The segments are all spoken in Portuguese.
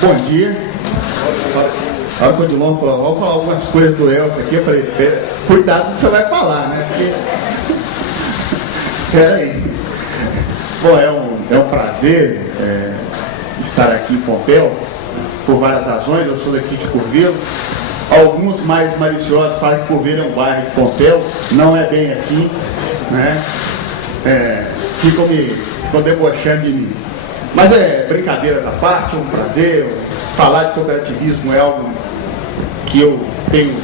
Bom dia. A hora que o Odilon falou, vamos falar algumas coisas do Elcio aqui, eu falei, cuidado que você vai falar, né? Porque... Peraí. Bom, é um prazer estar aqui em Pompéu, por várias razões. Eu sou daqui de Curvelo. Alguns mais maliciosos falam que Curvelo é um bairro de Pompéu, não é bem aqui, né? Ficam debochando de mim. Mas brincadeira da parte, é um prazer. Falar de cooperativismo é algo que eu tenho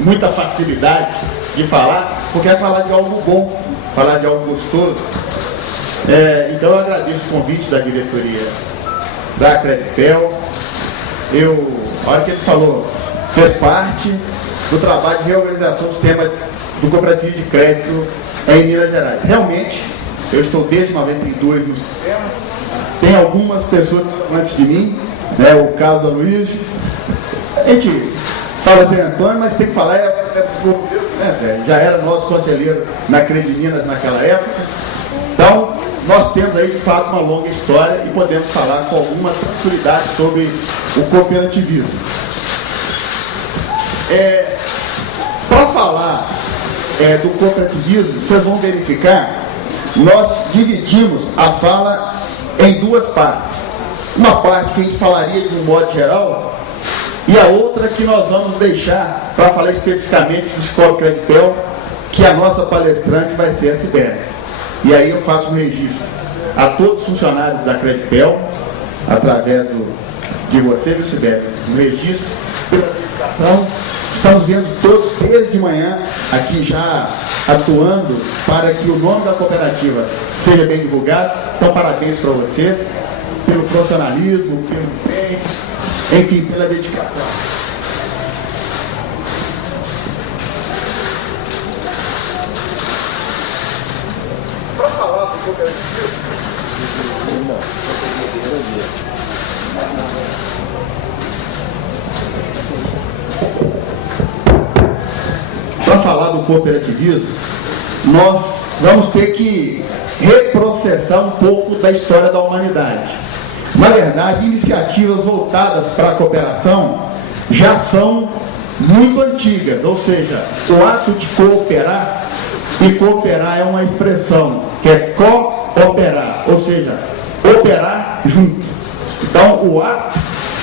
muita facilidade de falar, porque é falar de algo bom, falar de algo gostoso. Então eu agradeço o convite da diretoria da Credipel. A hora que ele falou, fez parte do trabalho de reorganização do sistema do cooperativo de crédito em Minas Gerais. Realmente, eu estou desde 92 no sistema. Tem algumas pessoas antes de mim, o caso da Luiz. A gente fala Zé Antônio, mas tem que falar, já era nosso conselheiro na Crediminas naquela época. Então, nós temos aí de fato uma longa história e podemos falar com alguma tranquilidade sobre o cooperativismo. Para falar do cooperativismo, vocês vão verificar, nós dividimos a fala em duas partes. Uma parte que a gente falaria de um modo geral e a outra que nós vamos deixar para falar especificamente do Escola Credipel, que a nossa palestrante vai ser a Sibeli. E aí eu faço um registro a todos os funcionários da Credipel, através de você, Sibeli, um registro pela dedicação. Estamos vendo todos desde de manhã aqui já atuando para que o nome da cooperativa seja bem divulgado. Então, parabéns para vocês pelo profissionalismo, pelo empenho, enfim, pela dedicação. Para falar do cooperativismo, para falar do cooperativismo, nós vamos ter que reprocessar um pouco da história da humanidade. Na verdade, iniciativas voltadas para a cooperação já são muito antigas, ou seja, o ato de cooperar, e cooperar é uma expressão que é cooperar, ou seja, operar junto. Então, o ato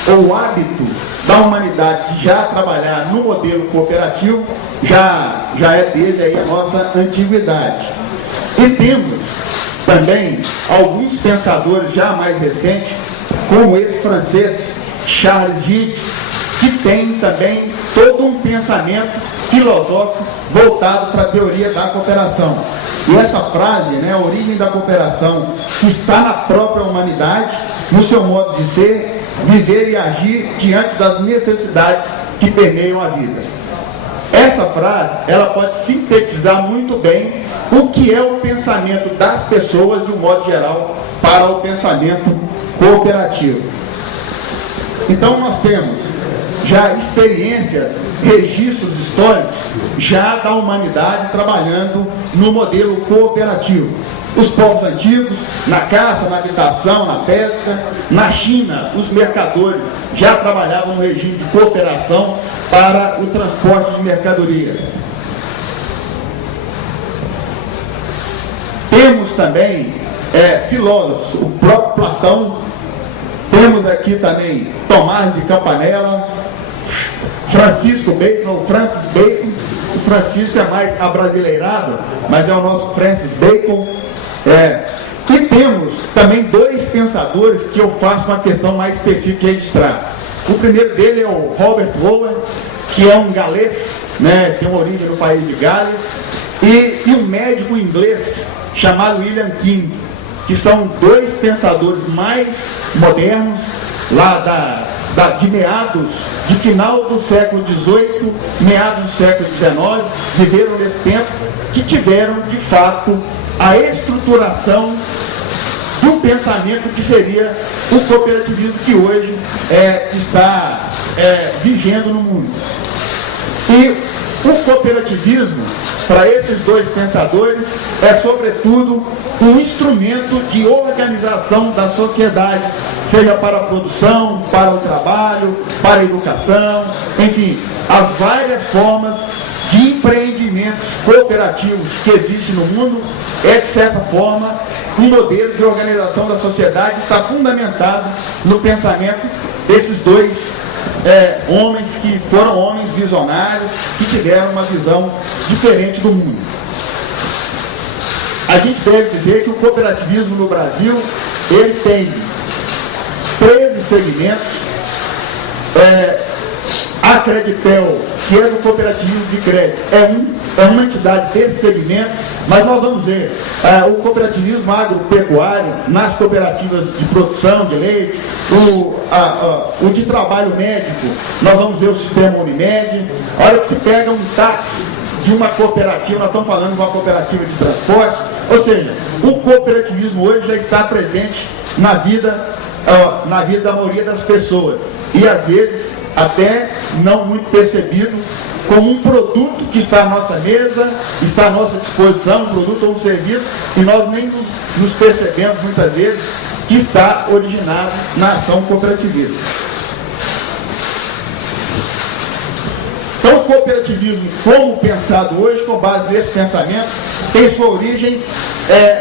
ou o hábito da humanidade de já trabalhar no modelo cooperativo já é desde aí a nossa antiguidade. E temos também alguns pensadores já mais recentes, como esse francês Charles Gide, que tem também todo um pensamento filosófico voltado para a teoria da cooperação. E essa frase, a origem da cooperação, que está na própria humanidade, no seu modo de ser, viver e agir diante das necessidades que permeiam a vida. Essa frase, ela pode sintetizar muito bem o que é o pensamento das pessoas, de um modo geral, para o pensamento cooperativo. Então, nós temos já experiências, registros históricos, já da humanidade trabalhando no modelo cooperativo. Os povos antigos, na caça, na habitação, na pesca. Na China, os mercadores já trabalhavam no regime de cooperação para o transporte de mercadoria. Temos também filósofos, o próprio Platão. Temos aqui também Tomás de Campanella, Francis Bacon. O Francisco é mais abrasileirado, mas é o nosso Francis Bacon. E temos também dois pensadores que eu faço uma questão mais específica de registrar. O primeiro dele é o Robert Owen, que é um galês, tem uma origem no país de Gales, e um médico inglês chamado William King, que são dois pensadores mais modernos, lá de meados, de final do século XVIII, meados do século XIX, viveram nesse tempo, que tiveram, de fato, a estruturação do pensamento que seria o cooperativismo que hoje está vigendo no mundo. E o cooperativismo, para esses dois pensadores, é sobretudo um instrumento de organização da sociedade, seja para a produção, para o trabalho, para a educação, enfim, as várias formas de empreendimentos cooperativos que existem no mundo. É, de certa forma, um modelo de organização da sociedade que está fundamentado no pensamento desses dois homens que foram homens visionários, que tiveram uma visão diferente do mundo. A gente deve dizer que o cooperativismo no Brasil, ele tem 13 segmentos. A Creditel, que é do cooperativismo de crédito, é uma entidade desse segmento, mas nós vamos ver o cooperativismo agropecuário nas cooperativas de produção de leite, o de trabalho médico, nós vamos ver o sistema Unimed. A hora que se pega um táxi de uma cooperativa, nós estamos falando de uma cooperativa de transporte, ou seja, o cooperativismo hoje já está presente na vida da maioria das pessoas, e às vezes até não muito percebido, como um produto que está à nossa mesa, está à nossa disposição, um produto ou um serviço, e nós nem nos percebemos muitas vezes que está originado na ação cooperativista. Então, o cooperativismo, como pensado hoje, com base nesse pensamento, tem sua origem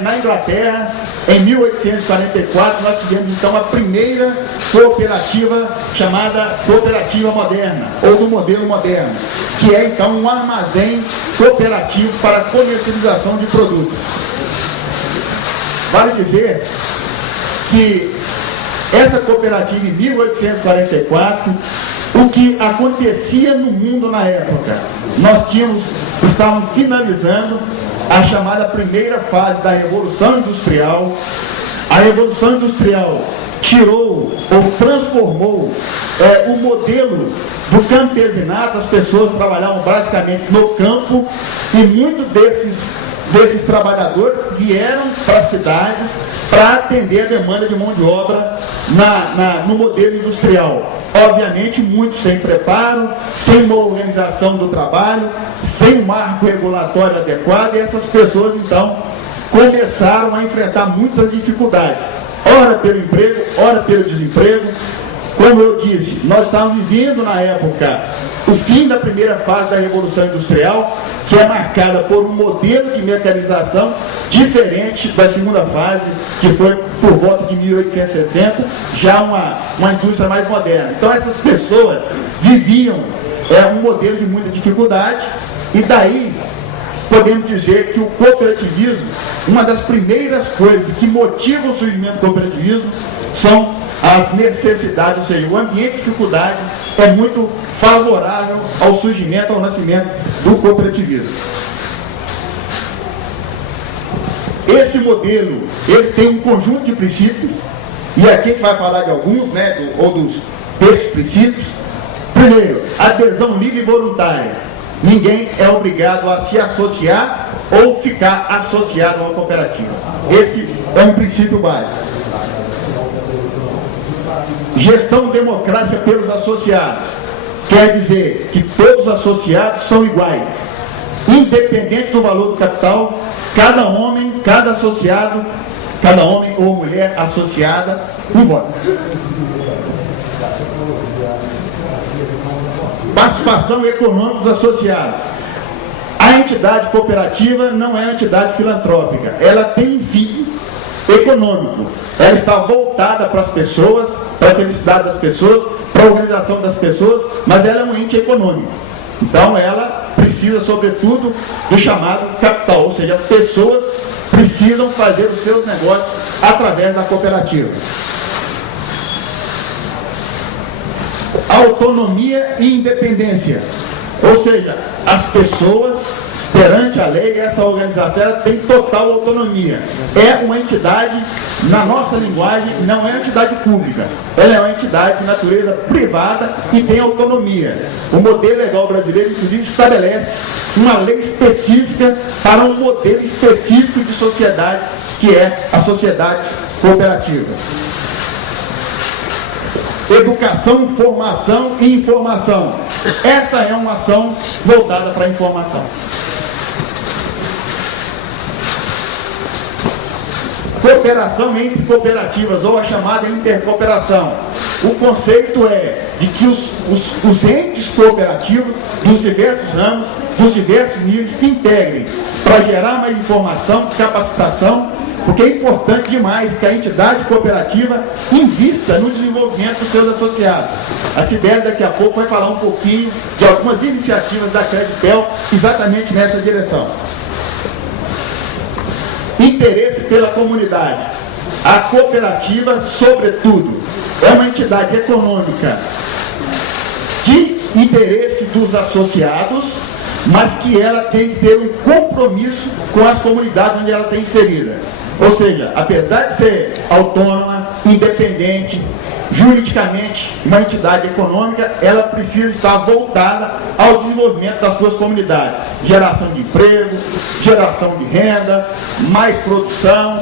na Inglaterra. Em 1844, nós tivemos então a primeira cooperativa chamada cooperativa moderna, ou do modelo moderno, que é então um armazém cooperativo para comercialização de produtos. Vale dizer que essa cooperativa em 1844, o que acontecia no mundo na época, nós estávamos finalizando a chamada primeira fase da Revolução Industrial. A Revolução Industrial tirou ou transformou o modelo do campesinato. As pessoas trabalhavam basicamente no campo, e muitos desses trabalhadores vieram para as cidades para atender a demanda de mão de obra no modelo industrial. Obviamente, muitos sem preparo, sem uma organização do trabalho, sem um marco regulatório adequado, e essas pessoas, então, começaram a enfrentar muitas dificuldades, ora pelo emprego, ora pelo desemprego. Como eu disse, nós estávamos vivendo na época o fim da primeira fase da Revolução Industrial, que é marcada por um modelo de mecanização diferente da segunda fase, que foi por volta de 1860, já uma indústria mais moderna. Então essas pessoas viviam um modelo de muita dificuldade, e daí podemos dizer que o cooperativismo, uma das primeiras coisas que motivam o surgimento do cooperativismo são as necessidades, ou seja, o ambiente de dificuldade é muito favorável ao surgimento, ao nascimento do cooperativismo. Esse modelo, ele tem um conjunto de princípios, e aqui a gente vai falar de alguns, desses princípios. Primeiro, adesão livre e voluntária. Ninguém é obrigado a se associar ou ficar associado a uma cooperativa. Esse é um princípio básico. Gestão democrática pelos associados. Quer dizer que todos os associados são iguais. Independente do valor do capital, cada homem ou mulher associada, um voto. Participação econômica dos associados. A entidade cooperativa não é uma entidade filantrópica, ela tem um fim econômico. Ela está voltada para as pessoas, para a felicidade das pessoas, para a organização das pessoas, mas ela é um ente econômico. Então ela precisa, sobretudo, do chamado capital, ou seja, as pessoas precisam fazer os seus negócios através da cooperativa. Autonomia e independência, ou seja, as pessoas perante a lei, essa organização ela tem total autonomia. É uma entidade, na nossa linguagem, não é uma entidade pública, ela é uma entidade de natureza privada e tem autonomia. O modelo legal brasileiro, inclusive, estabelece uma lei específica para um modelo específico de sociedade, que é a sociedade cooperativa. Educação, formação e informação. Essa é uma ação voltada para a informação. cooperação entre cooperativas, ou a chamada intercooperação. O conceito é de que os entes cooperativos dos diversos ramos, dos diversos níveis, se integrem para gerar mais informação, capacitação, porque é importante demais que a entidade cooperativa invista no desenvolvimento dos seus associados. A Sibeli daqui a pouco vai falar um pouquinho de algumas iniciativas da Credipel exatamente nessa direção. Interesse pela comunidade. A cooperativa, sobretudo, é uma entidade econômica de interesse dos associados, mas que ela tem que ter um compromisso com as comunidades onde ela está inserida. Ou seja, apesar de ser autônoma, independente, juridicamente uma entidade econômica, ela precisa estar voltada ao desenvolvimento das suas comunidades. Geração de emprego, geração de renda, mais produção,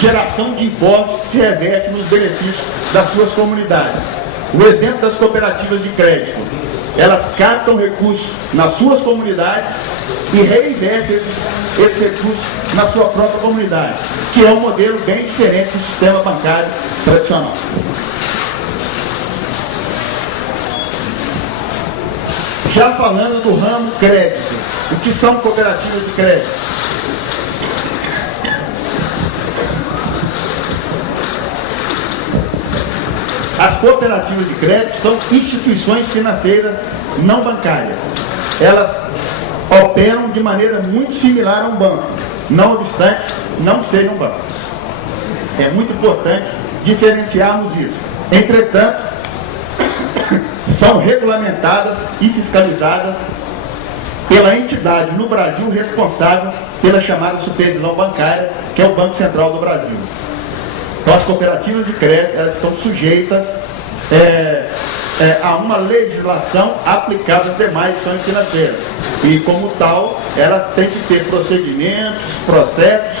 geração de impostos que se reverte nos benefícios das suas comunidades. O exemplo das cooperativas de crédito. Elas captam recursos nas suas comunidades e reinvestem esses recursos na sua própria comunidade, que é um modelo bem diferente do sistema bancário tradicional. Já falando do ramo crédito, o que são cooperativas de crédito? As cooperativas de crédito são instituições financeiras não bancárias. Elas operam de maneira muito similar a um banco, não obstante não serem um banco. É muito importante diferenciarmos isso. Entretanto, são regulamentadas e fiscalizadas pela entidade no Brasil responsável pela chamada supervisão bancária, que é o Banco Central do Brasil. Então, as cooperativas de crédito, elas estão sujeitas a uma legislação aplicada às demais instituições financeiras. E, como tal, elas têm que ter procedimentos, processos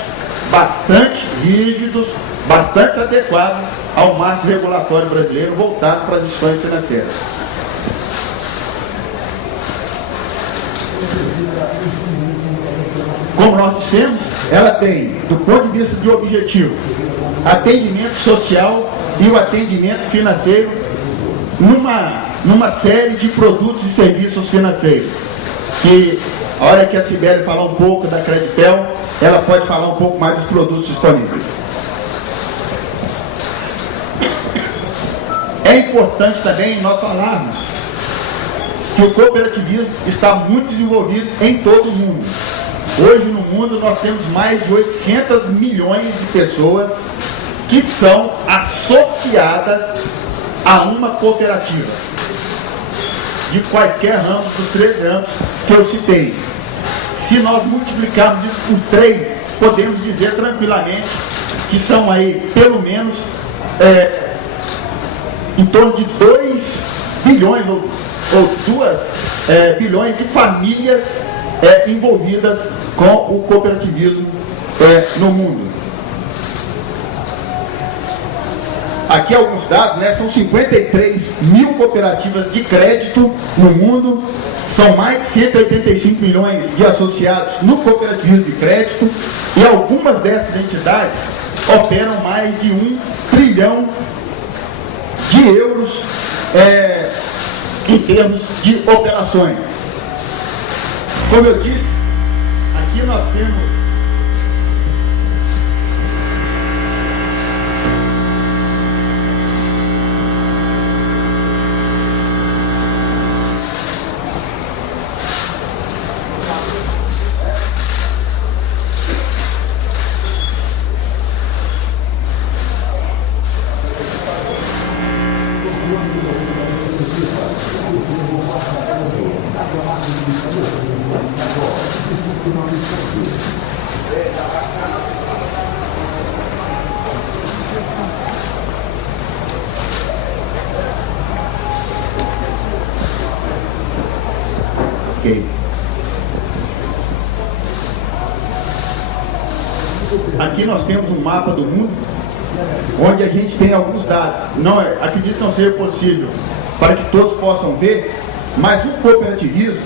bastante rígidos, bastante adequados ao marco regulatório brasileiro voltado para as instituições financeiras. Como nós dissemos, ela tem, do ponto de vista de objetivo, atendimento social e o atendimento financeiro numa série de produtos e serviços financeiros. Que, a hora que a Sibeli falar um pouco da Credipel, ela pode falar um pouco mais dos produtos disponíveis. É importante também nós falarmos que o cooperativismo está muito desenvolvido em todo o mundo. Hoje no mundo nós temos mais de 800 milhões de pessoas que são associadas a uma cooperativa, de qualquer ramo dos 3 ramos que eu citei. Se nós multiplicarmos isso por 3, podemos dizer tranquilamente que são aí pelo menos em torno de 2 bilhões ou 2 bilhões de famílias envolvidas com o cooperativismo no mundo. Aqui alguns dados, são 53 mil cooperativas de crédito no mundo, são mais de 185 milhões de associados no cooperativismo de crédito e algumas dessas entidades operam mais de 1 trilhão de euros em termos de operações. Como eu disse, aqui nós temos Aqui nós temos um mapa do mundo, onde a gente tem alguns dados. Acredito que não seja possível para que todos possam ver, mas o cooperativismo